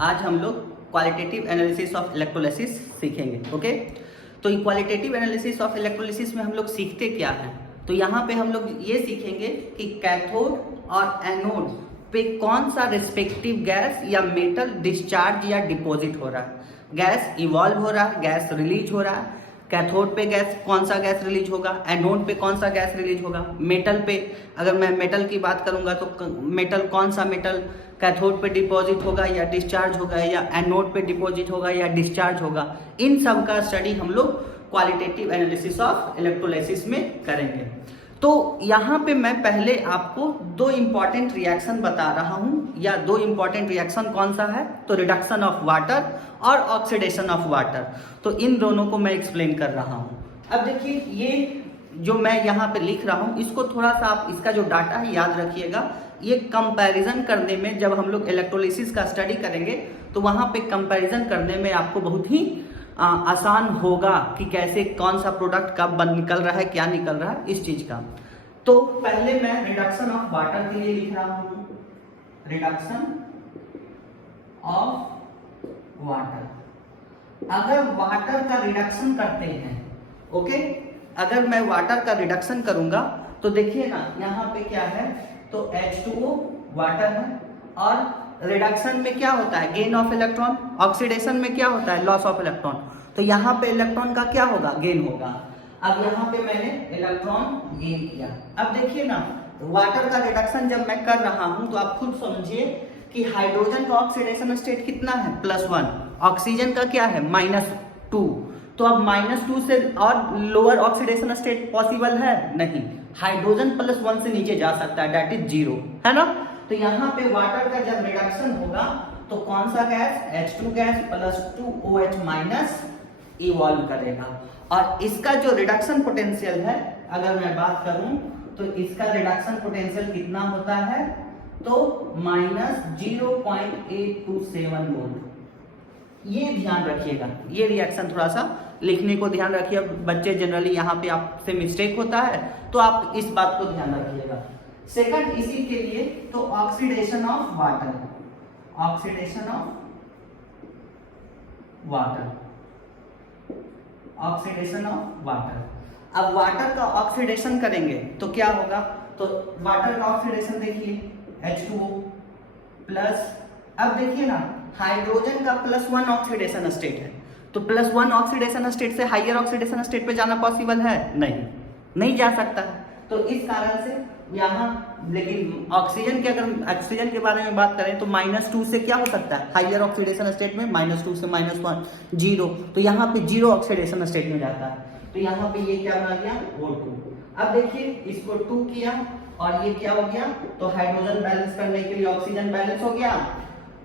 आज हम लोग क्वालिटेटिव एनालिसिस ऑफ इलेक्ट्रोलिसिस सीखेंगे। ओके, तो क्वालिटेटिव एनालिसिस ऑफ इलेक्ट्रोलिसिस में हम लोग सीखते क्या हैं, तो यहाँ पे हम लोग ये सीखेंगे कि कैथोड और एनोड पे कौन सा रिस्पेक्टिव गैस या मेटल डिस्चार्ज या डिपॉजिट हो रहा है। गैस इवॉल्व हो रहा है, गैस रिलीज हो रहा है। कैथोड पे गैस कौन सा गैस रिलीज होगा, एनोड पे कौन सा गैस रिलीज होगा। मेटल पे अगर मैं मेटल की बात करूंगा तो मेटल कौन सा मेटल कैथोड पे डिपॉजिट होगा या डिस्चार्ज होगा, या एनोड पे डिपॉजिट होगा या डिस्चार्ज होगा। इन सब का स्टडी हम लोग क्वालिटेटिव एनालिसिस ऑफ इलेक्ट्रोलाइसिस में करेंगे। तो यहाँ पे मैं पहले आपको दो इंपॉर्टेंट रिएक्शन बता रहा हूँ, या दो इंपॉर्टेंट रिएक्शन कौन सा है, तो रिडक्शन ऑफ वाटर और ऑक्सीडेशन ऑफ वाटर। तो इन दोनों को मैं एक्सप्लेन कर रहा हूँ। अब देखिए, ये जो मैं यहाँ पे लिख रहा हूँ इसको थोड़ा सा आप इसका जो डाटा है याद रखिएगा। ये कंपैरिजन करने में, जब हम लोग इलेक्ट्रोलिसिस का स्टडी करेंगे तो वहाँ पे कंपैरिजन करने में आपको बहुत ही आसान होगा कि कैसे कौन सा प्रोडक्ट कब निकल रहा है, क्या निकल रहा है, इस चीज का। तो पहले मैं रिडक्शन ऑफ वाटर के लिए लिख रहा हूं, रिडक्शन ऑफ वाटर। अगर वाटर का रिडक्शन करते हैं, ओके, अगर मैं वाटर का रिडक्शन करूंगा तो देखिए ना यहाँ पे क्या है, तो H2O वाटर है, और रिडक्शन में क्या होता है, गेन ऑफ इलेक्ट्रॉन। ऑक्सीडेशन में क्या होता है, लॉस ऑफ इलेक्ट्रॉन। तो यहाँ पे इलेक्ट्रॉन का क्या होगा, गेन होगा। अब यहाँ पे मैंने इलेक्ट्रॉन गेन किया। अब देखिए ना, वाटर का रिडक्शन जब मैं कर रहा हूँ तो आप खुद समझिए कि हाइड्रोजन का ऑक्सीडेशन स्टेट कितना है, +1। ऑक्सीजन का क्या है, -2। तो अब -2 से और लोअर ऑक्सीडेशन स्टेट पॉसिबल है नहीं। हाइड्रोजन +1 से नीचे जा सकता है, दैट इज 0, है ना। तो यहाँ पे वाटर का जब रिडक्शन होगा तो कौन सा gas, H2 gas +2OH- evolve करेगा। और इसका जो रिडक्शन पोटेंशियल है, अगर मैं बात करूं तो इसका रिडक्शन पोटेंशियल कितना होता है, तो -0.827 वोल्ट। ये ध्यान रखिएगा, ये रिएक्शन थोड़ा सा लिखने को ध्यान रखिए। बच्चे जनरली यहाँ पे आपसे मिस्टेक होता है, तो आप इस बात को ध्यान रखिएगा। सेकंड इसी के लिए, तो oxidation of water, oxidation of water, oxidation of water. अब वाटर का ऑक्सीडेशन करेंगे तो क्या होगा, तो वाटर का ऑक्सीडेशन देखिए H2O प्लस, अब देखिए ना हाइड्रोजन का +1 ऑक्सीडेशन स्टेट है, तो +1 ऑक्सीडेशन स्टेट से हाइयर ऑक्सीडेशन स्टेट पे जाना पॉसिबल है नहीं जा सकता है। तो इस कारण से यहाँ, लेकिन ऑक्सीजन के, अगर ऑक्सीजन के बारे में बात करें तो -2 से क्या हो सकता है, हाइयर ऑक्सीडेशन स्टेट में -2 से -1 0, तो यहाँ पे 0 ऑक्सीडेशन स्टेट में जाता है। तो यहाँ पे ये क्या बना गया, O2। अब देखिए इसको 2 किया और ये क्या हो गया, तो हाइड्रोजन बैलेंस करने के लिए ऑक्सीजन बैलेंस हो गया,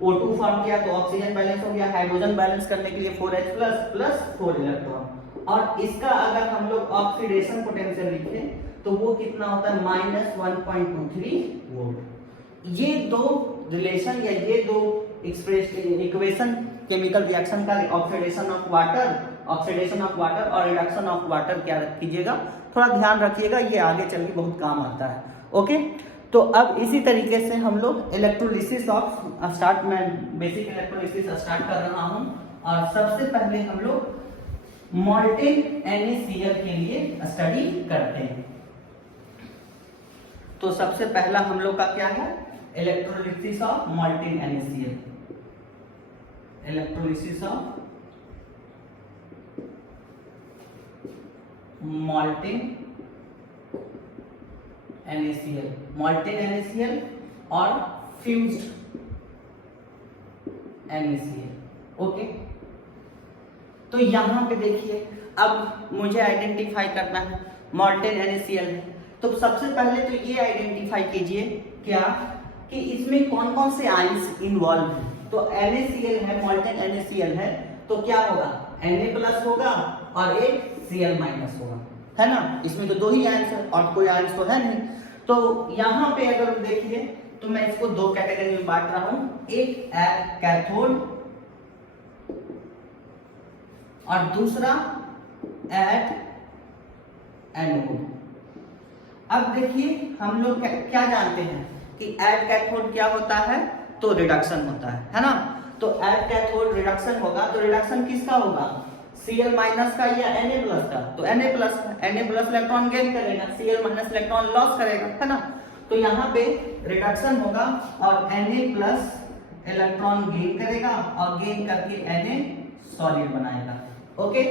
O2 फॉर्म किया तो ऑक्सीजन बैलेंस हो गया, हाइड्रोजन बैलेंस करने के लिए 4H प्लस 4 इलेक्ट्रॉन। और इसका अगर हम लोग ऑक्सीडेशन पोटेंशियल लिखें तो वो कितना होता है, -1.23 वोल्ट। ये दो रिलेशन या ये दो इक्वेशन केमिकल रिएक्शन का, ऑक्सीडेशन ऑफ वाटर और रिडक्शन ऑफ वाटर, क्या कीजिएगा, थोड़ा ध्यान रखिएगा, ये आगे चल के बहुत काम आता है। ओके, तो अब इसी तरीके से हम लोग इलेक्ट्रोलिसिस ऑफ स्टार्ट, में बेसिक इलेक्ट्रोलिसिस स्टार्ट कर रहा हूं। और सबसे पहले हम लोग मॉल्टेन NaCl के लिए स्टडी करते हैं। तो सबसे पहला हम लोग का क्या है, electrolysis of molten NaCl, electrolysis of molten NaCl और फ्यूज्ड NaCl। ओके, तो यहां पे देखिए, अब मुझे आइडेंटिफाई करना है मॉल्टेन NaCl है, तो सबसे पहले तो ये आइडेंटिफाई कीजिए क्या, कि इसमें कौन कौन से आयंस इन्वॉल्व हैं। तो NaCl है, मॉल्टेन NaCl है, तो क्या होगा, Na+ होगा और एक Cl- होगा, है ना। इसमें तो दो ही आयंस है और कोई आयंस तो है नहीं। तो यहाँ पे अगर देखिए तो मैं इसको दो कैटेगरी में बांट रहा हूं, एक कैथोड और दूसरा एनोड। अब देखिए हम लोग क्या जानते हैं कि एट कैथोड क्या होता है, तो रिडक्शन होता है ना। तो एट कैथोड रिडक्शन होगा तो रिडक्शन किसका होगा, Cl माइनस का या Na प्लस का, तो Na प्लस इलेक्ट्रॉन गेन करेगा, Cl माइनस इलेक्ट्रॉन लॉस करेगा, है ना। तो यहाँ पे रिडक्शन होगा और Na प्लस इलेक्ट्रॉन गेन करेगा और गेन करके Na सॉलिड बनाएगा। ओके,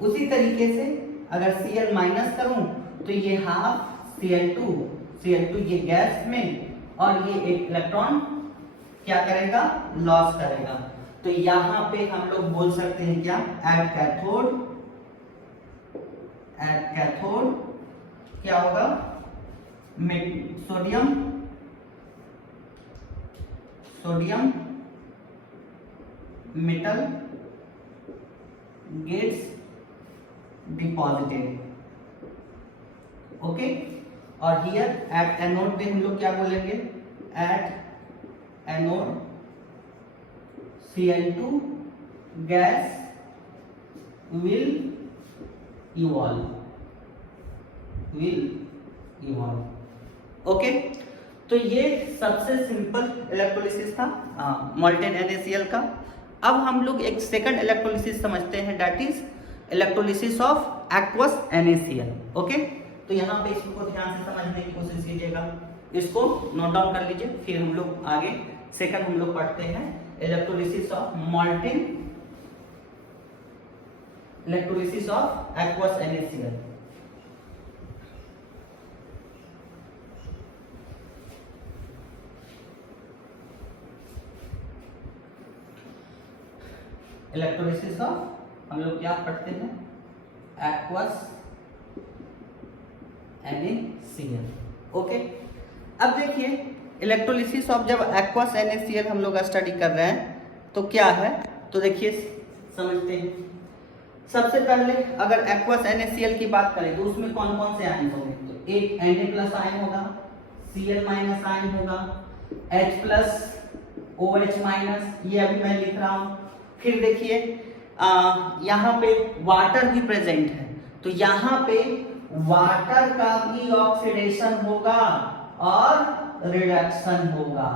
उसी तरीके से अगर Cl माइनस करूं तो ये हाफ Cl2 ये गैस में और ये एक इलेक्ट्रॉन क्या करेगा, लॉस करेगा। तो यहां पे हम लोग बोल सकते हैं क्या, एट कैथोड क्या होगा, sodium metal gets deposited. Okay, और हियर एट एनोड पे हम लोग क्या बोलेंगे, at anode Cl2 gas will evolve. Okay, तो ये सबसे सिंपल इलेक्ट्रोलिसिस था मोल्टेन NaCl का। अब हम लोग एक सेकंड इलेक्ट्रोलिसिस समझते हैं, that is electrolysis of aqueous NaCl। Okay, तो यहाँ पे इसको ध्यान से समझने की कोशिश कीजिएगा, इसको नोट डाउन कर लीजिए, फिर हम लोग आगे सेकंड हम लोग पढ़ते हैं electrolysis of molten, electrolysis of aqueous NaCl। Electrolysis of हम लोग क्या पढ़ते हैं, एक्वस NaCl। ओके, अब देखिए इलेक्ट्रोलिसिस ऑफ जब एक्वस NaCl हम लोग स्टडी कर रहे हैं तो क्या है, तो देखिए समझते हैं। सबसे पहले अगर एक्वस NaCl की बात करें तो उसमें कौन कौन से आयन होंगे, तो एक Na प्लस आयन होगा, Cl माइनस आयन होगा, H प्लस OH माइनस, ये अभी मैं लिख रहा हूं। फिर देखिए यहाँ पे वाटर भी प्रेजेंट है, तो यहाँ पे वाटर का भी ऑक्सीडेशन होगा और रिडक्शन होगा।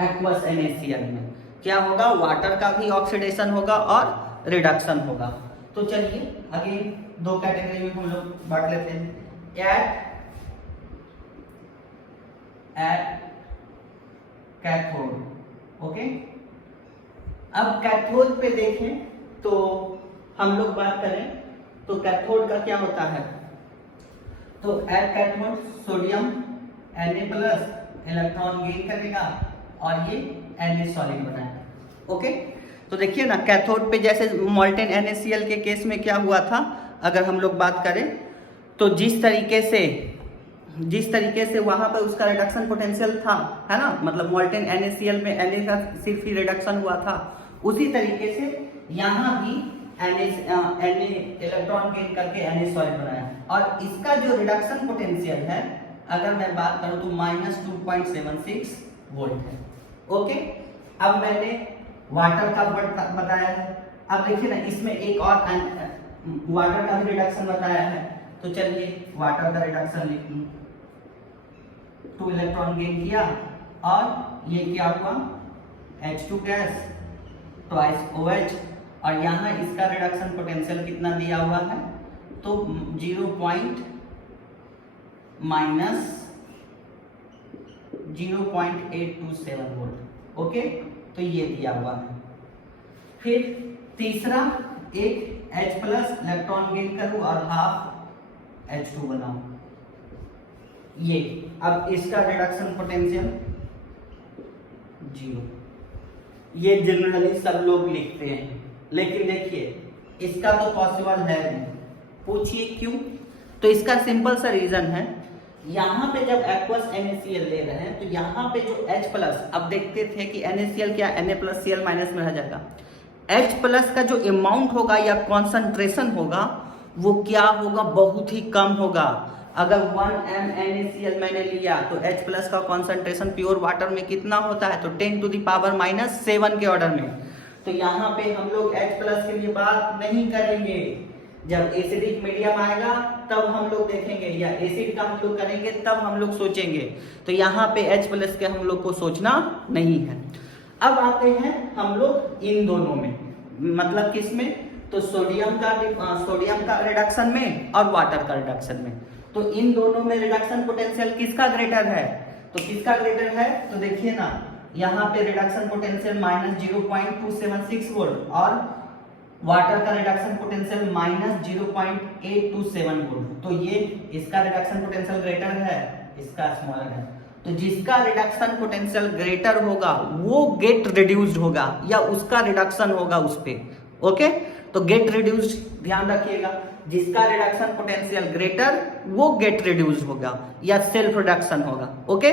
एक्वस NaCl में क्या होगा, वाटर का भी ऑक्सीडेशन होगा और रिडक्शन होगा। तो चलिए अगेन दो कैटेगरी में हम लोग बांट लेते हैं, एट कैथोड। ओके, अब कैथोड पे देखें तो हम लोग बात करें तो कैथोड का क्या होता है, तो at cathode sodium Na plus electron gain करेगा और ये Na सॉलिड बनाएगा। ओके, तो देखिए ना कैथोड पे जैसे मोल्टेन NaCl के केस में क्या हुआ था, अगर हम लोग बात करें तो जिस तरीके से वहां पर उसका रिडक्शन पोटेंशियल था, है ना, मतलब मोल्टेन NaCl में Na का सिर्फ ही रिडक्शन हुआ था, उसी तरीके से यहाँ भी Na इलेक्ट्रॉन गेन करके Na सॉलिड बनाया। और इसका जो रिडक्शन पोटेंशियल है अगर मैं बात करूं तो -2.76 वोल्ट है। ओके, अब मैंने वाटर का बताया है, अब देखिए ना इसमें एक और वाटर का भी रिडक्शन बताया है, तो चलिए वाटर का रिडक्शन लिख लूं, 2 इलेक्ट्रॉन गेन किया और ये क्या हुआ, H2 गैस ट्वाइस OH, और यहाँ इसका रिडक्शन पोटेंशियल कितना दिया हुआ है, तो 0.827 वोल्ट। ओके, तो ये दिया हुआ है। फिर तीसरा एक H प्लस इलेक्ट्रॉन गेन करूं और हाफ H2 बनाऊं, ये अब इसका रिडक्शन पोटेंशियल 0। ये जनरली सब लोग लिखते हैं, लेकिन देखिए इसका तो पॉसिबल है नहीं। पूछिए क्यों, तो इसका सिंपल सा रीजन है, यहाँ पे जब एक्वस NaCl ले रहे हैं तो यहाँ पे जो H प्लस, अब देखते थे कि NaCl क्या Na प्लस Cl माइनस में रह जाएगा, H प्लस का जो अमाउंट होगा या कॉन्सेंट्रेशन होगा वो क्या होगा, बहुत ही कम होगा। अगर 1 m NaCl मैंने लिया तो H प्लस का कॉन्सेंट्रेशन प्योर वाटर में कितना होता है, तो 10⁻⁻7 के ऑर्डर में। तो यहाँ पे हम लोग H प्लस के लिए बात नहीं करेंगे, जब एसिडिक मीडियम आएगा तब हम लोग देखेंगे, या एसिड का हम लोग करेंगे तब हम लोग सोचेंगे। तो यहाँ पे H प्लस के हम लोग को सोचना नहीं है। अब आते हैं हम लोग इन दोनों में, मतलब किस में, तो सोडियम का रिडक्शन में और वाटर का रिडक्शन में। तो इन दोनों में रिडक्शन पोटेंशियल किसका ग्रेटर है, तो किसका ग्रेटर है, तो देखिए ना यहाँ पे रिडक्शन पोटेंशियल -0.276 वोल्ट और वाटर का रिडक्शन पोटेंशियल -0.827 वोल्ट। तो ये इसका रिडक्शन पोटेंशियल ग्रेटर है, इसका स्मॉलर है। तो जिसका रिडक्शन पोटेंशियल ग्रेटर होगा वो गेट रिड्यूस्ड होगा या उसका रिडक्शन होगा उस पे। ओके, तो गेट रिड्यूस्ड ध्यान रखिएगा, जिसका रिडक्शन पोटेंशियल ग्रेटर वो गेट रिड्यूस्ड होगा या सेल्फ रिडक्शन होगा। ओके,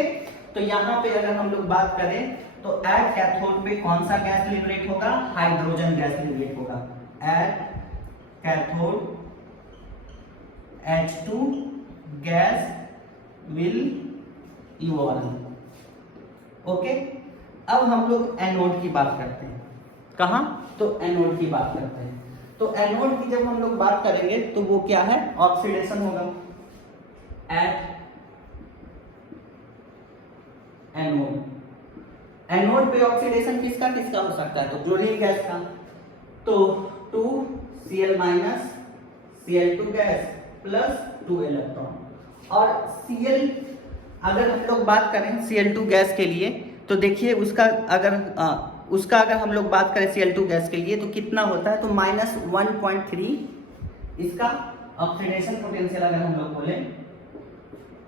तो यहाँ पे अगर हम लोग बात करें तो एट कैथोड पे कौन सा गैस लिबरेट होगा, हाइड्रोजन गैस लिबरेट होगा। At cathode H2 gas will evolve. Okay, अब हम लोग एनोड की बात करते हैं। कहां, तो एनोड की बात करते हैं। तो एनोड की जब हम लोग बात करेंगे तो वो क्या है, ऑक्सीडेशन होगा। एट एनोड पे ऑक्सीडेशन किसका किसका हो सकता है, तो क्लोरीन गैस का। तो 2Cl minus Cl2 gas plus 2 electron. और Cl अगर हम लोग बात करें Cl2 गैस के लिए तो देखिए उसका अगर हम लोग बात करें Cl2 गैस के लिए तो कितना होता है, तो -1.3 इसका ऑक्सीडेशन पोटेंशियल अगर हम लोग बोले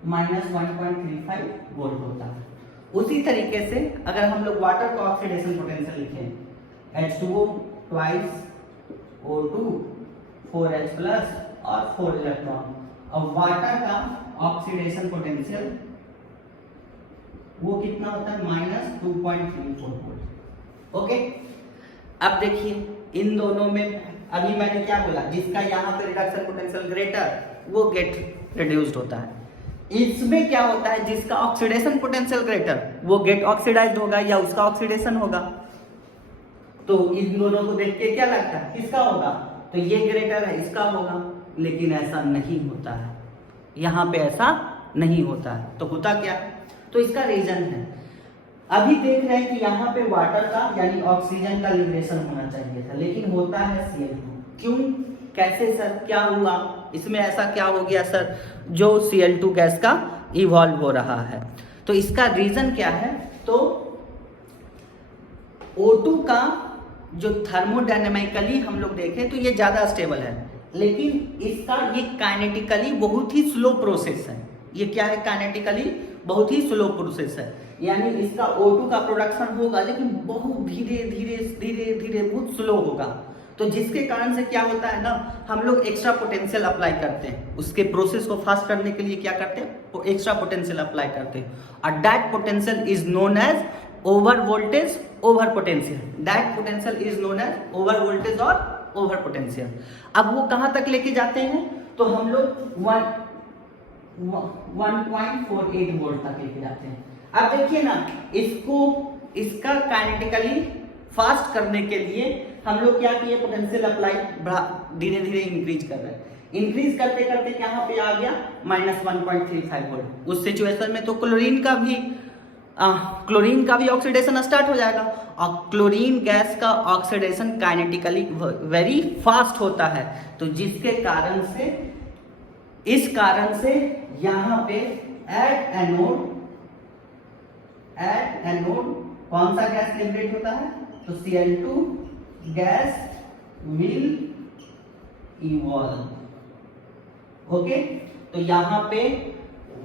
-1.35 वोल्ट होता है। उसी तरीके से अगर हम लोग वाटर का ऑक्सीडेशन पोटेंशियल लिखें H2O twice O2 4H plus और 4 इलेक्ट्रॉन, और वाटर का ऑक्सीडेशन पोटेंशियल वो कितना होता है, -2.34 वोल्ट। ओके, अब देखिए इन दोनों में अभी मैंने क्या बोला, जिसका यहाँ पे रिडक्शन पोटेंशियल ग्रेटर वो गेट रिड्यूस्ड होता है। इसमें क्या होता है, जिसका ऑक्सीडेशन पोटेंशियल ग्रेटर वो गेट ऑक्सीडाइज्ड होगा या उसका ऑक्सीडेशन होगा। तो इन दोनों को देख के क्या लगता है किसका होगा, तो ये ग्रेटर है इसका होगा, लेकिन ऐसा नहीं होता है, यहाँ पे ऐसा नहीं होता है। तो होता क्या है, तो इसका रीजन है, अभी देख रहे हैं कि यहाँ पे वाटर का यानी ऑक्सीजन का लिबरेशन होना चाहिए था, लेकिन होता है Cl2। क्यों, कैसे सर, क्या हुआ इसमें, ऐसा क्या हो गया सर जो Cl2 गैस का इवॉल्व हो रहा है। तो इसका रीजन क्या है, तो O2 का जो थर्मोडायनेमिकली हम लोग देखें तो ये ज्यादा स्टेबल है, लेकिन इसका ये काइनेटिकली बहुत ही स्लो प्रोसेस है। ये क्या है, काइनेटिकली बहुत ही स्लो प्रोसेस है, यानी इसका O2 का प्रोडक्शन होगा लेकिन बहुत धीरे धीरे धीरे धीरे बहुत स्लो होगा। तो जिसके कारण से क्या होता है ना, हम लोग एक्स्ट्रा पोटेंशियल अप्लाई करते हैं, उसके प्रोसेस को फास्ट करने के लिए क्या करते हैं, एक्स्ट्रा पोटेंशियल अप्लाई करते हैं, और that potential is known as over voltage over potential. That potential is known as over voltage और ओवर पोटेंशियल। अब वो कहां तक लेके जाते हैं, तो हम लोग 1.48 वोल्ट तक लेके जाते हैं। अब देखिए ना, इसका काइनेटिकली फास्ट करने के लिए हम लोग क्या किए, पोटेंशियल अप्लाई धीरे धीरे इंक्रीज कर रहे हैं। इंक्रीज करते करते यहाँ पे आ गया -1.35 वोल्ट। उस सिचुएशन में तो क्लोरीन का भी ऑक्सीडेशन स्टार्ट हो जाएगा, और क्लोरीन गैस का ऑक्सीडेशन काइनेटिकली वेरी फास्ट होता है। तो जिसके कारण से इस कारण से यहाँ पे एट एनोड कौन सा गैस लिबरेट होता है, तो Cl2 gas will evolve. Okay, तो यहाँ पे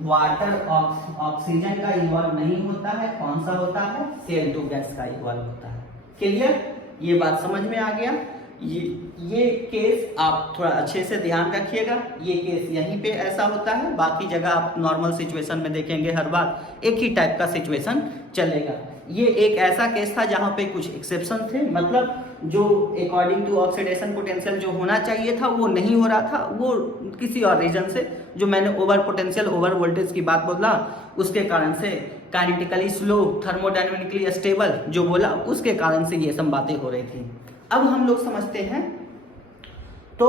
वाटर ऑक्सीजन का इवॉल्व नहीं होता है, कौन सा होता है, Cl2 गैस का इवॉल्व होता है। क्लियर, ये बात समझ में आ गया। ये केस आप थोड़ा अच्छे से ध्यान रखिएगा, ये केस यहीं पे ऐसा होता है, बाकी जगह आप नॉर्मल सिचुएशन में देखेंगे हर बार एक ही टाइप का सिचुएशन चलेगा। ये एक ऐसा केस था जहां पे कुछ एक्सेप्शन थे, मतलब जो अकॉर्डिंग टू ऑक्सीडेशन पोटेंशियल जो होना चाहिए था वो नहीं हो रहा था, वो किसी और रीजन से, जो मैंने ओवर पोटेंशियल ओवर वोल्टेज की बात बोला उसके कारण से, काइनेटिकली स्लो थर्मोडायनेमिकली स्टेबल जो बोला उसके कारण से ये सब बातें हो रही थी। अब हम लोग समझते हैं तो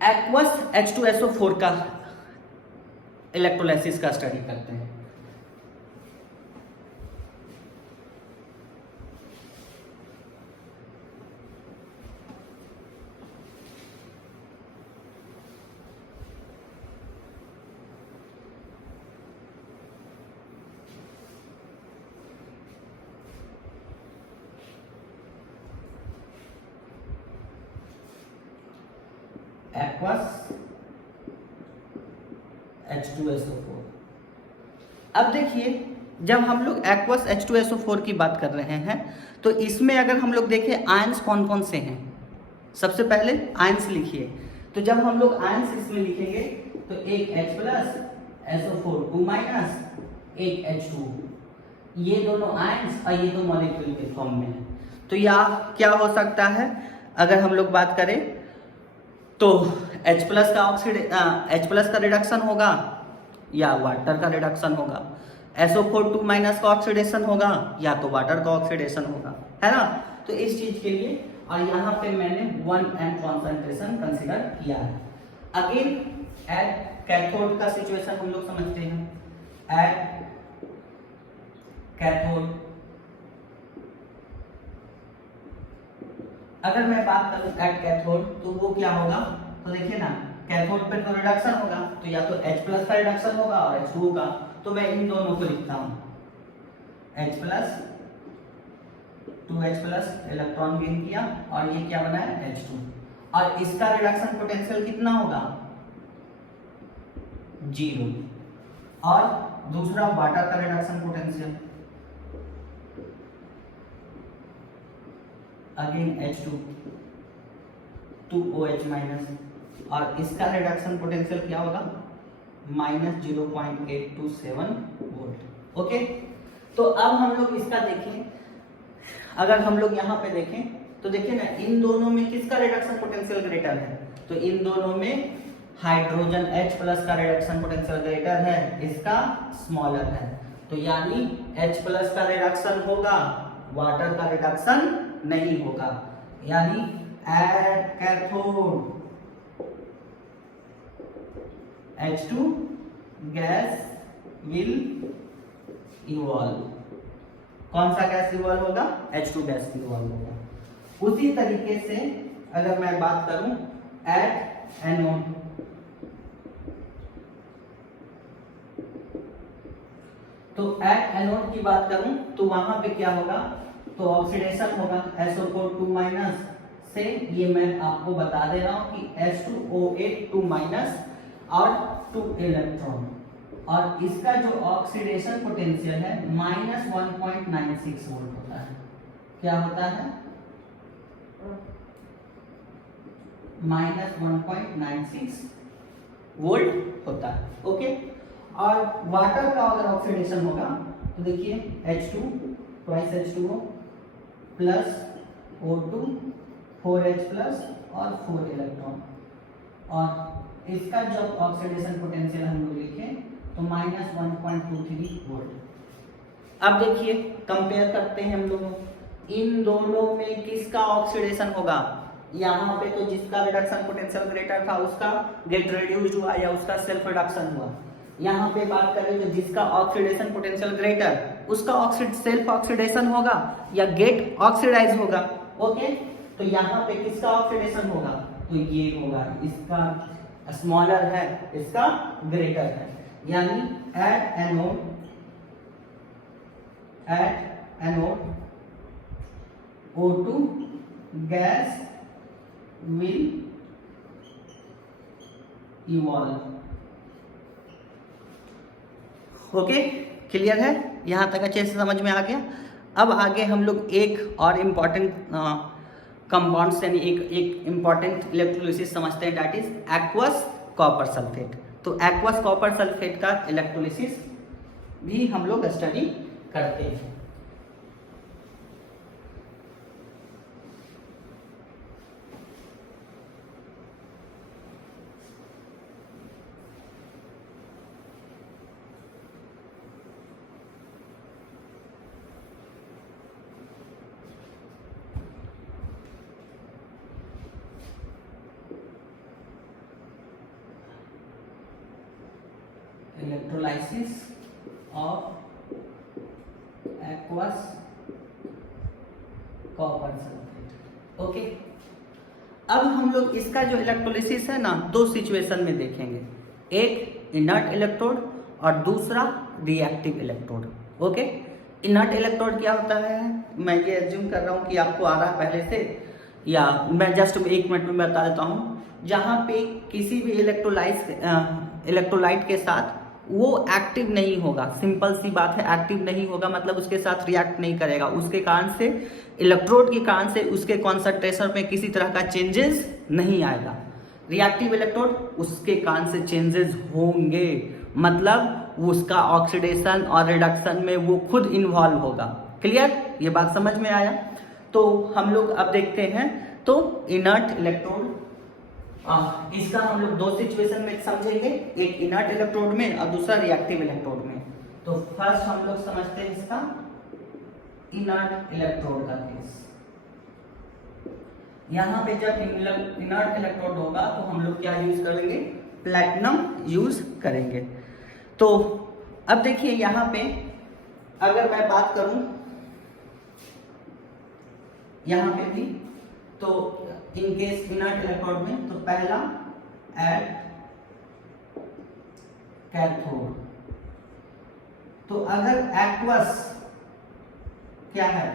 एक्वस H2SO4 का इलेक्ट्रोलाइसिस का स्टडी करते हैं। Aqueous H2SO4। अब देखिए जब हम लोग एक्वस H2SO4 की बात कर रहे हैं तो इसमें अगर हम लोग देखें आयंस कौन कौन से हैं, सबसे पहले आयंस लिखिए। तो जब हम लोग आयंस इसमें लिखेंगे तो एक H प्लस SO4 2 माइनस एक H2, ये दोनों आयंस और ये दो मॉलिक्यूल के फॉर्म में है। तो यह क्या हो सकता है, अगर हम लोग बात करें तो H प्लस का रिडक्शन होगा या वाटर का रिडक्शन होगा, SO4 2 माइनस का ऑक्सीडेशन होगा या तो वाटर का ऑक्सीडेशन होगा, है ना। तो इस चीज के लिए और यहाँ पे मैंने 1n कॉन्सेंट्रेशन कंसीडर किया है। अगेन एट कैथोड का सिचुएशन हम लोग समझते हैं। एट कैथोड अगर मैं बात करूं एट कैथोड तो वो क्या होगा, तो देखिए ना कैथोड पे तो रिडक्शन होगा, तो या तो H प्लस का रिडक्शन होगा और H2 का, तो मैं इन दोनों को लिखता हूं H plus 2H plus electron gain किया और ये क्या बना है H2, और इसका रिडक्शन पोटेंशियल कितना होगा 0, और दूसरा वाटर का reduction potential again H2 2OH minus, और इसका रिडक्शन पोटेंशियल क्या होगा -0.827 वोल्ट। ओके, तो अब हम लोग इसका देखें, अगर हम लोग यहाँ पे देखें तो देखिए ना इन दोनों में किसका रिडक्शन पोटेंशियल ग्रेटर है, तो इन दोनों में हाइड्रोजन H प्लस का रिडक्शन पोटेंशियल ग्रेटर है, इसका स्मॉलर है, तो यानी H प्लस का रिडक्शन होगा, वाटर का रिडक्शन नहीं होगा, यानी at cathode H2 gas will evolve. कौन सा गैस इवॉल्व होगा, H2 गैस इवॉल्व होगा। उसी तरीके से अगर मैं बात करूं एट एनोड, तो एट एनोड की बात करूं तो वहां पे क्या होगा, तो ऑक्सीडेशन होगा SO4 2 माइनस से, ये मैं आपको बता दे रहा हूं कि H2O8 2 माइनस और 2 इलेक्ट्रॉन, और इसका जो ऑक्सीडेशन पोटेंशियल है -1.96 वोल्ट होता है। क्या होता है -1.96 वोल्ट होता है। ओके, और वाटर का अगर ऑक्सीडेशन होगा तो देखिए H2 twice H2O plus O2 4H plus और 4 इलेक्ट्रॉन, और इसका जब ऑक्सीडेशन पोटेंशियल हम लोग लिखें तो -1.23 वोल्ट। अब देखिए कंपेयर करते हैं हम लोग, इन दोनों में किसका ऑक्सीडेशन होगा, यहाँ पे तो जिसका रिडक्शन पोटेंशियल ग्रेटर था उसका गेट रिड्यूस्ड हुआ या उसका सेल्फ रिडक्शन हुआ। यहाँ पे बात करें तो जिसका ऑक्सीडेशन पोटेंशियल ग्रेटर उसका सेल्फ ऑक्सीडेशन होगा या गेट ऑक्सीडाइज होगा। ओके, तो यहाँ पे किसका ऑक्सीडेशन होगा, तो ये होगा, इसका स्मॉलर है, इसका ग्रेटर है, यानी at anode O2 gas will evolve. Okay, clear है, यहां तक अच्छे से समझ में आ गया। अब आगे हम लोग एक और इम्पॉर्टेंट कंपाउंड यानी एक इम्पॉर्टेंट इलेक्ट्रोलिसिस समझते हैं, that is aqueous copper sulphate. तो एक्वस कॉपर सल्फेट का इलेक्ट्रोलिसिस भी हम लोग स्टडी करते हैं। Electrolysis of aqueous copper sulphate. Okay, अब हम लोग इसका जो इलेक्ट्रोलिसिस है ना दो सिचुएशन में देखेंगे, एक इनर्ट इलेक्ट्रोड और दूसरा reactive electrode. Okay, inert electrode क्या होता है, मैं ये एज्यूम कर रहा हूँ कि आपको आ रहा है पहले से या मैं जस्ट 1 मिनट में बता देता हूँ, जहाँ पे किसी भी इलेक्ट्रोलाइट के साथ वो एक्टिव नहीं होगा, सिंपल सी बात है, एक्टिव नहीं होगा मतलब उसके साथ रिएक्ट नहीं करेगा, उसके कारण से इलेक्ट्रोड के कारण से उसके कॉन्सेंट्रेशन में किसी तरह का चेंजेस नहीं आएगा। रिएक्टिव इलेक्ट्रोड उसके कारण से चेंजेस होंगे, मतलब उसका ऑक्सीडेशन और रिडक्शन में वो खुद इन्वॉल्व होगा। क्लियर, ये बात समझ में आया? तो हम लोग अब देखते हैं, तो इनर्ट इलेक्ट्रोड, इसका हम लोग 2 सिचुएशन में समझेंगे, एक इनर्ट इलेक्ट्रोड में और दूसरा रिएक्टिव इलेक्ट्रोड में। तो फर्स्ट हम लोग समझते हैं इसका इनर्ट इलेक्ट्रोड का केस। यहाँ पे जब इनर्ट इलेक्ट्रोड होगा तो हम लोग क्या यूज करेंगे, प्लैटिनम यूज करेंगे। तो अब देखिए यहाँ पे अगर मैं बात करूं यहाँ पे भी, तो इन केस इनर्ट इलेक्ट्रोड में, तो पहला एट कैथोड, तो अगर एक्वस क्या है,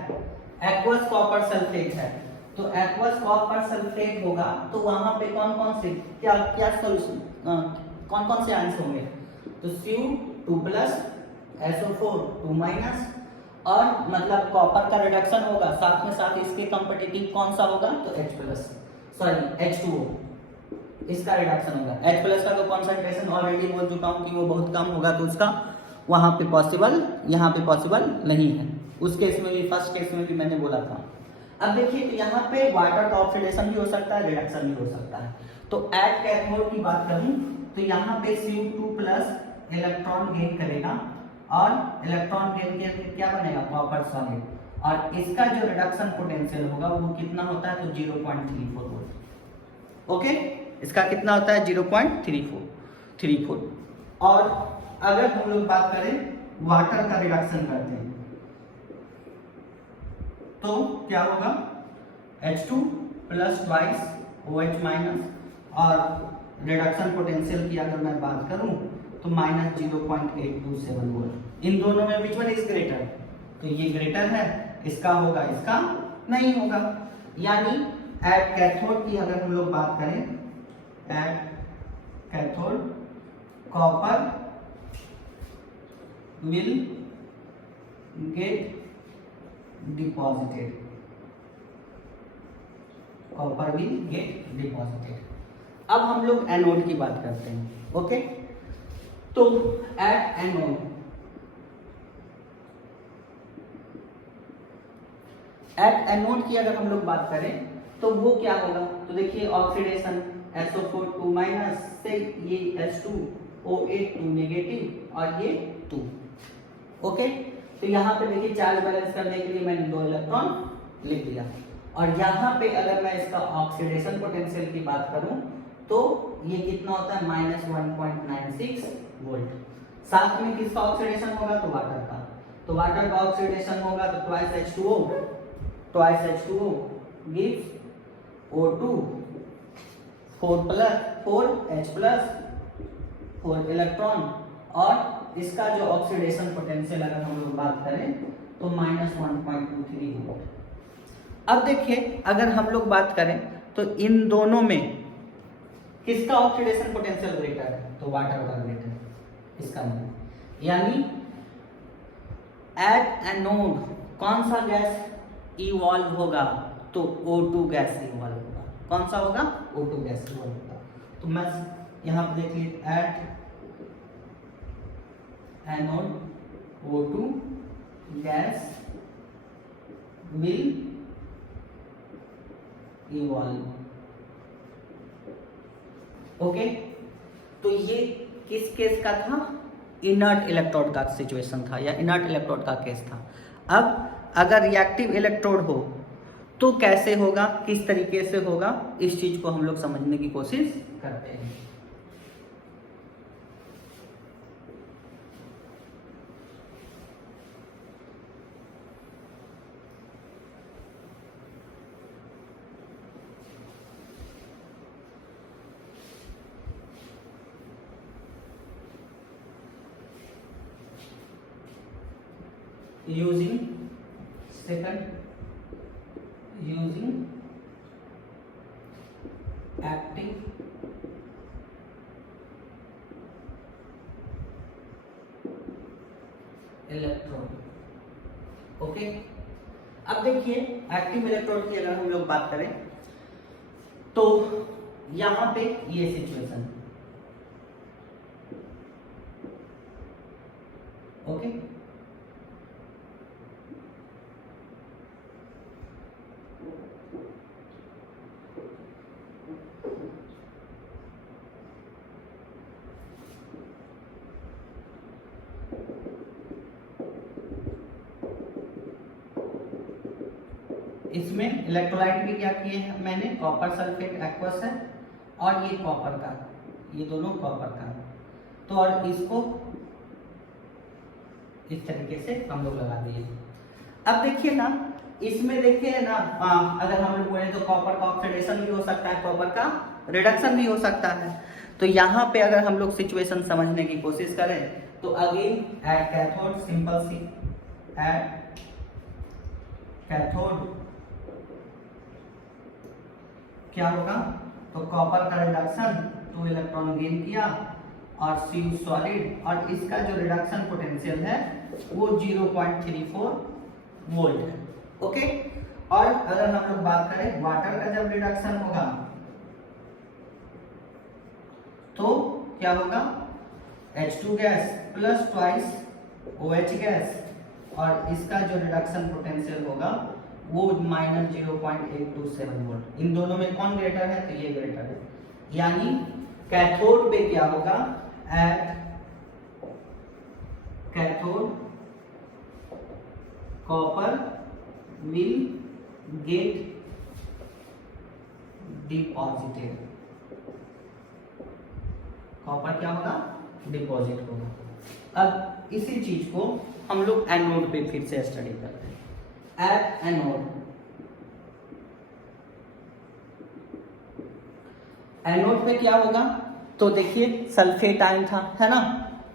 एक्वस कॉपर सल्फेट है, तो एक्वस कॉपर सल्फेट होगा तो वहां पे कौन कौन से क्या क्या सोल्यूशन, कौन कौन से आयंस होंगे, तो Cu2+, SO4 2-, और मतलब कॉपर का रिडक्शन होगा, साथ में साथ इसके कंपिटिटिव कौन सा होगा, तो H2O, इसका रिडक्शन होगा। H+ का तो कॉन्सेंट्रेशन ऑलरेडी बोल चुका हूं कि वो बहुत कम होगा, तो उसका वहां पे पॉसिबल, यहाँ पे पॉसिबल नहीं है। उस केस में भी, फर्स्ट केस में भी मैंने बोला था। अब देखिए तो यहाँ पे वाटर का ऑक्सीडेशन भी हो सकता है, रिडक्शन भी हो सकता है। तो एट कैथोड की बात करूं तो यहाँ पे Cu2+ इलेक्ट्रॉन गेन करेगा, और इलेक्ट्रॉन गेन करके क्या बनेगा, कॉपर सॉलिड, और इसका जो रिडक्शन पोटेंशियल होगा वो कितना होता है, तो 0.34 वोल्ट। ओके, इसका कितना होता है, 0.34। और अगर हम लोग बात करें वाटर का रिडक्शन करते हैं तो क्या होगा, H2+ ट्वाइस OH-, और रिडक्शन पोटेंशियल की अगर मैं बात करूं तो -0.827 वोल्ट। इन दोनों में विच वन इज ग्रेटर, तो ये ग्रेटर है, इसका होगा, इसका नहीं होगा। यानी एट कैथोड की अगर हम लोग बात करें, at cathode copper will get deposited, copper will get deposited. अब हम लोग एनोड की बात करते हैं। ओके, तो एट एनोड की अगर हम लोग बात करें तो वो क्या होगा, तो देखिए ऑक्सीडेशन SO4 2- से ये H2OH 2 नेगेटिव और ये 2। ओके, तो यहाँ पे देखिए चार्ज बैलेंस करने के लिए मैंने 2 इलेक्ट्रॉन लिख दिया। और यहाँ पे अगर मैं इसका ऑक्सीडेशन पोटेंशियल की बात करूं तो ये कितना होता है, -1.96 वोल्ट। साथ में किसका ऑक्सीडेशन होगा, तो वाटर का, तो वाटर का ऑक्सीडेशन होगा तो twice H2O gives O2 4H+, 4 electron, और इसका जो ऑक्सीडेशन पोटेंशियल अगर हम लोग बात करें तो -1.23 वोल्ट। अब देखिए अगर हम लोग बात करें तो इन दोनों में किसका ऑक्सीडेशन पोटेंशियल ग्रेटर है, तो वाटर का ग्रेटर है, इसका नहीं। यानी एट एनोड कौन सा गैस इवॉल्व होगा, तो O2 गैस इवॉल्व होगा। कौन सा होगा, O2 गैस इवॉल्व होगा। तो मैं यहां पर देखिए at anode O2 gas will evolve. Okay, तो ये किस केस का था, इनर्ट इलेक्ट्रोड का सिचुएशन था, या इनर्ट इलेक्ट्रोड का केस था। अब अगर रिएक्टिव इलेक्ट्रोड हो तो कैसे होगा, किस तरीके से होगा, इस चीज को हम लोग समझने की कोशिश करते हैं। using active electrode. ओके, अब देखिए एक्टिव इलेक्ट्रोड की अगर हम लोग बात करें तो यहां पे ये सिचुएशन, ओके, इसमें इलेक्ट्रोलाइट भी क्या किए हैं मैंने, कॉपर सल्फेट एक्वस है और ये कॉपर का, ये दोनों कॉपर का, तो और इसको इस तरीके से हम लोग लगा दिए। अब देखिए ना, इसमें देखिए ना, अगर हम लोग बोले तो कॉपर का ऑक्सीडेशन भी हो सकता है, कॉपर का रिडक्शन भी हो सकता है। तो यहाँ पे अगर हम लोग सिचुएशन समझने की कोशिश करें तो अगेन एट कैथोड, सिंपल सी एट कैथोड क्या होगा, तो कॉपर का रिडक्शन 2 इलेक्ट्रॉन गेन किया और सी सॉलिड, और इसका जो रिडक्शन पोटेंशियल है वो 0.34 वोल्ट है। ओके, और अगर हम लोग बात करें वाटर का जब रिडक्शन होगा तो क्या होगा, H2 gas plus twice OH gas, और इसका जो रिडक्शन पोटेंशियल होगा वो -0.827 वोल्ट। इन दोनों में कौन ग्रेटर है, तो ये ग्रेटर है, यानी कैथोड पे क्या होगा, at cathode copper will get deposited, copper क्या होगा, डिपॉजिट होगा। अब इसी चीज को हम लोग एनोड पे फिर से स्टडी करते हैं। एट एनोड, एनोड पे क्या होगा, तो देखिए सल्फेट आयन था, है ना,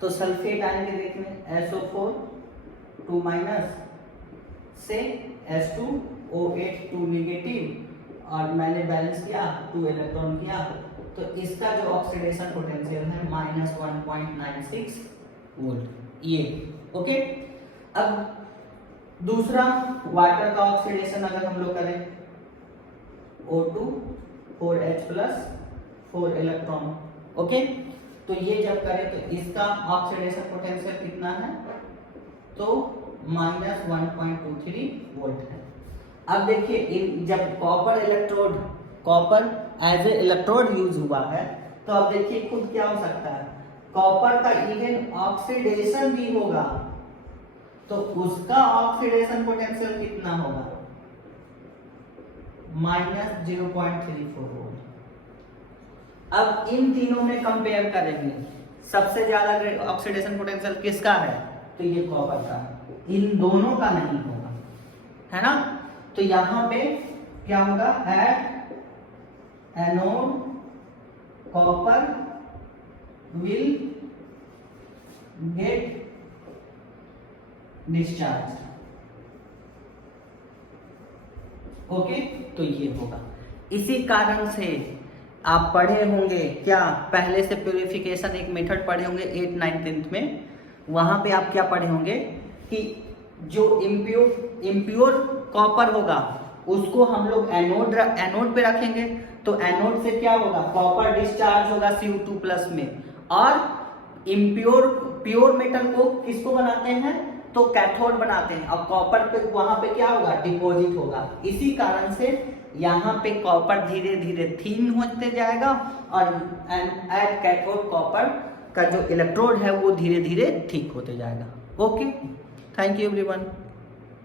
तो सल्फेट आयन के देखने SO4 2 माइनस से H2O8 2 नेगेटिव, और मैंने बैलेंस किया 2 इलेक्ट्रॉन किया, तो इसका जो ऑक्सीडेशन पोटेंशियल है -1.96 वोल्ट, ये ओके। अब दूसरा वाटर का ऑक्सीडेशन अगर हम लोग करें, O2 4H plus 4 electron, okay, तो ये जब करें तो इसका ऑक्सीडेशन पोटेंशियल कितना है, तो -1.23 वोल्ट है। अब देखिए जब copper electrode, copper as a electrode use हुआ है, तो अब देखिए खुद क्या हो सकता है, कॉपर का इवन ऑक्सीडेशन भी होगा, तो उसका ऑक्सीडेशन पोटेंशियल कितना होगा, -0.34 वोल्ट। अब इन तीनों में कंपेयर करेंगे, सबसे ज्यादा ऑक्सीडेशन पोटेंशियल किसका है, तो ये कॉपर का, इन दोनों का नहीं होगा, है ना। तो यहां पे क्या होगा, at anode copper will get discharge, okay, तो ये होगा। इसी कारण से आप पढ़े होंगे क्या, पहले से प्यूरिफिकेशन एक मेथड पढ़े होंगे 8, 9, 10 में, वहां पे आप क्या पढ़े होंगे कि जो इम्प्योर कॉपर होगा उसको हम लोग एनोड पे रखेंगे, तो एनोड से क्या होगा, कॉपर डिस्चार्ज होगा Cu2+ में, और प्योर मेटल को किसको बनाते हैं, तो कैथोड बनाते हैं, और कॉपर पे वहां पे क्या होगा, डिपॉजिट होगा। इसी कारण से यहाँ पे कॉपर धीरे धीरे थीन होते जाएगा, और एट कैथोड कॉपर का जो इलेक्ट्रोड है वो धीरे धीरे ठीक होते जाएगा। Okay, thank you everyone.